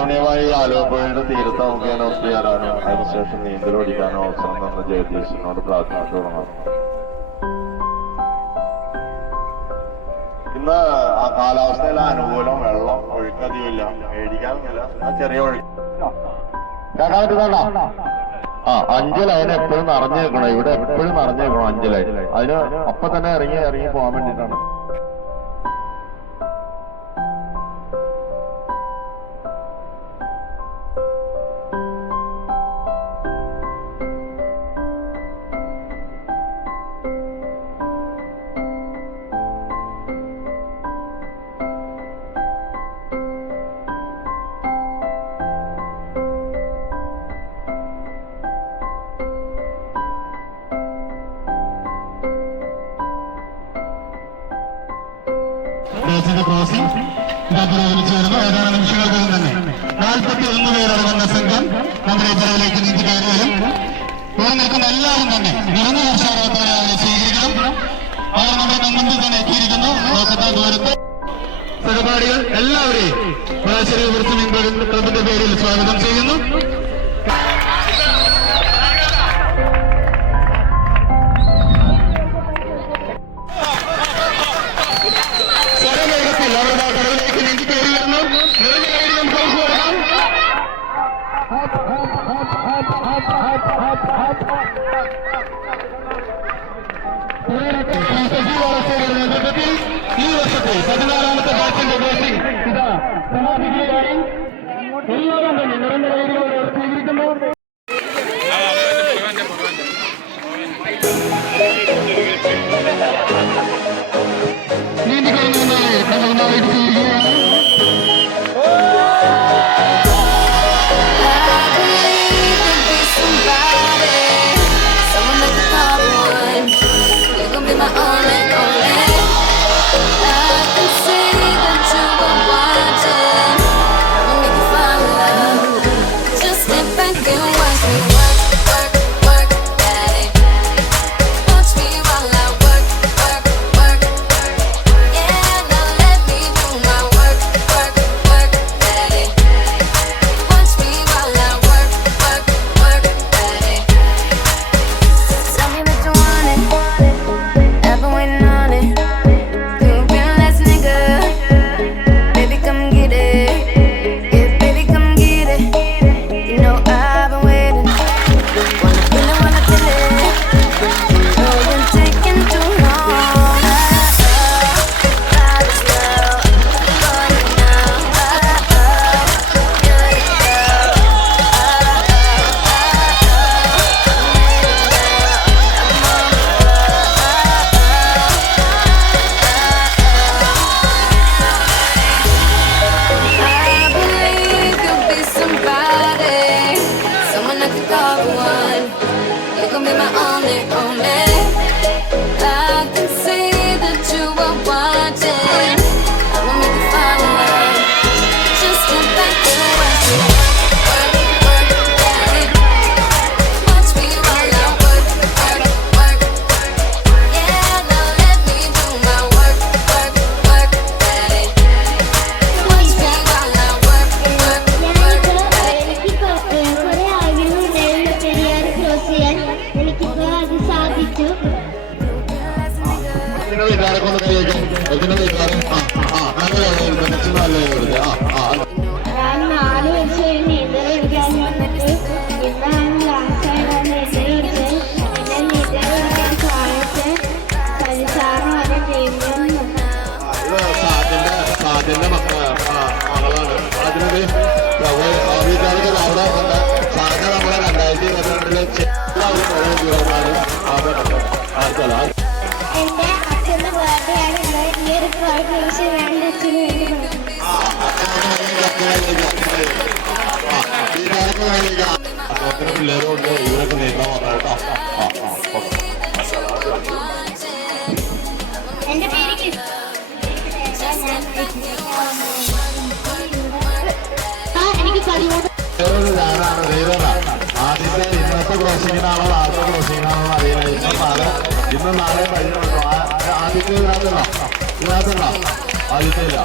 രമണീയമായി ആലുവപ്പുഴയുടെ തീരത്ത് നമുക്ക് ഒത്തുചേരാനോ അതിനുശേഷം നീന്തൽ ഓടിക്കാനോ അവസരം തന്ന ജഗദീശനോട് പ്രാർത്ഥിച്ചു തുടങ്ങാം. ഇന്ന് ആ കാലാവസ്ഥയിൽ അനുകൂലം, വെള്ളം ഒഴുക്കധികമില്ല, മേടിക്കാനൊന്നുമില്ല, ചെറിയ ഒഴുക്ക്. ആ 5 ലൈൻ എപ്പോഴും നിറഞ്ഞു നിൽക്കണം, ഇവിടെ എപ്പോഴും നിറഞ്ഞു നിൽക്കണം 5 ലൈൻ. അതിന് അപ്പൊ തന്നെ ഇറങ്ങി പോകാൻ വേണ്ടിയിട്ടാണ്. ക്രോസിംഗ് ചേർന്ന് ഏതാനും നിമിഷങ്ങൾക്കകം തന്നെ 41 പേരടങ്ങുന്ന സംഘം മന്ത്രിപ്പുറയിലേക്ക് നീന്തി കയറുകയും ഇവിടെ നിൽക്കുന്ന എല്ലാവരും തന്നെ നിറഞ്ഞ ഹർഷാരോഗ്യത്തോടെ അവരെ സ്വീകരിക്കണം. അവർ നമ്മുടെ മുമ്പിൽ തന്നെ എത്തിയിരിക്കുന്നു. നോക്കത്ത ദൂരത്ത് സഹപാഠികൾ എല്ലാവരെയും വളാശ്ശേരി വൃത്തി ക്ലബിന്റെ പേരിൽ സ്വാഗതം ചെയ്യുന്നു. ഈ വർഷത്തെ 14ാമത്തെ ബാച്ചിന്റെ ക്രോസിംഗ് ഇതാ സമാപിക്കുകയായി. എല്ലാവരും തന്നെ നിറഞ്ഞ കൈകളോടെ സ്വീകരിക്കുന്നു. നീന്തി കഴിഞ്ഞാൽ പ്രധാനമായിട്ട് സ്വീകരിക്കുകയാണ്. ഞാൻ 4 വർഷം നീന്തൽ പഠിക്കാൻ വന്നിട്ട് ഇന്നാണ് ലാസ്റ്റായിട്ടാണ് നീന്തൽ പഠിച്ചത്. പിന്നെ നീന്തൽ പഠിക്കാൻ സഹായിച്ച് പരിസാറും അവരുടെ ടീമിലും സാധ്യന്റെ മകളാണ്. അതിനൊരു അവിടെ സാധ്യ നമ്മളെ 2022 എന്റെ അച്ഛൻ്റെ ബർത്ത്ഡേ ആണ്. ഈ ഒരു പ്രാവശ്യം വേണ്ട അച്ഛന് വേണ്ടി പിള്ളേരോട് ഇവരൊക്കെ നീക്കാൻ വന്നാട്ടോ. എന്റെ പേര് എനിക്ക് 13 ഞാനാണ് ആദ്യത്തെ ഇന്നത്തെ ക്രോസിങ്ങിനാണോ നാളത്തെ ക്രോസിങ്ങിനാണോ അറിയില്ല. ഇന്ന് നാളെ കഴിഞ്ഞു. ആദ്യത്തെ ഇതിനകത്തുണ്ടോ? ആദ്യത്തെ ഇല്ല.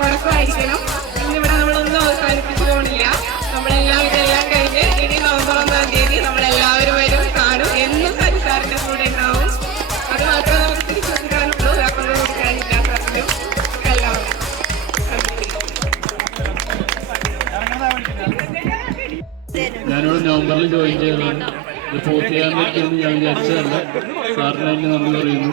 തുടക്കമായിരിക്കണം. ഇന്നിവിടെ നമ്മളൊന്നും അവസാനിപ്പിച്ചു പോകണില്ല. നമ്മളെല്ലാം ഇതെല്ലാം കഴിഞ്ഞ് ഇനി നവംബർ 1-ാം തീയതി നമ്മളെല്ലാവരും വരും, കാണും. എന്നും സരിസാറിന്റെ കൂടെ ഉണ്ടാവും. അത് മാത്രമേ നമുക്ക് തിരിച്ചു കൊടുക്കാനുള്ളൂ. വേറൊന്നും കൊടുക്കാനില്ല സാറിനും എല്ലാവരും. ഞാനിവിടെ നവംബറിൽ ജോയിൻ ചെയ്തതാണ്. ഇത് പൂർത്തിയാകാൻ പറ്റുമെന്ന് ഞാൻ വിചാരിച്ചതല്ല. സാറിന് അതിന് നന്ദി പറയുന്നു.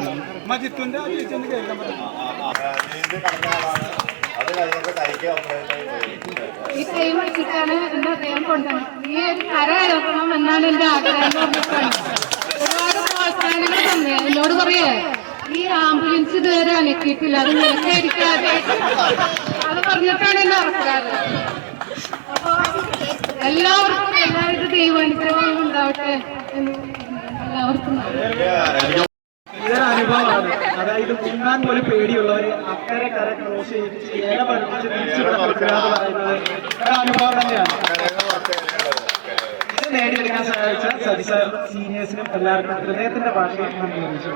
ഈ ടൈം വെച്ചിട്ടാണ് എന്റെ അദ്ദേഹം കൊണ്ടുവന്നത്. ഈ ഒരു കര കയറണം എന്നാണ് എന്റെ ആഗ്രഹം. ഒരുപാട് പ്രോത്സാഹനങ്ങൾ തന്നെ എന്നോട് പറയേ, ഈ ആംബുലൻസ് ഇതുവരെ അനക്കിയിട്ടില്ല, അത് നിലക്കായിരിക്കാതെ അത് പറഞ്ഞിട്ടാണ് എന്നെ ഇറക്കാറ്. അപ്പൊ എല്ലാവർക്കും എല്ലാവിധ ദൈവാനുഗ്രഹവും ഉണ്ടാവട്ടെ എന്ന് എല്ലാവർക്കും. ഇതൊരു അനുഭവമാണ്. അതായത് മുങ്ങാൻ പോലും പേടിയുള്ളവര് അക്കരെ കര ക്രോസ് ചെയ്ത് ഇല പഠിപ്പിച്ച് തിരിച്ചിവിടെ കൊടുക്കുക എന്ന് പറയുന്നത് ഒരു അനുഭവം തന്നെയാണ്. ഇത് നേടിയെടുക്കാൻ സഹായിച്ച സതി സാറിനും സീനിയേഴ്സിനും എല്ലാവർക്കും ഹൃദയത്തിന്റെ ഭാഷയിൽ നന്ദി അറിയിച്ചു.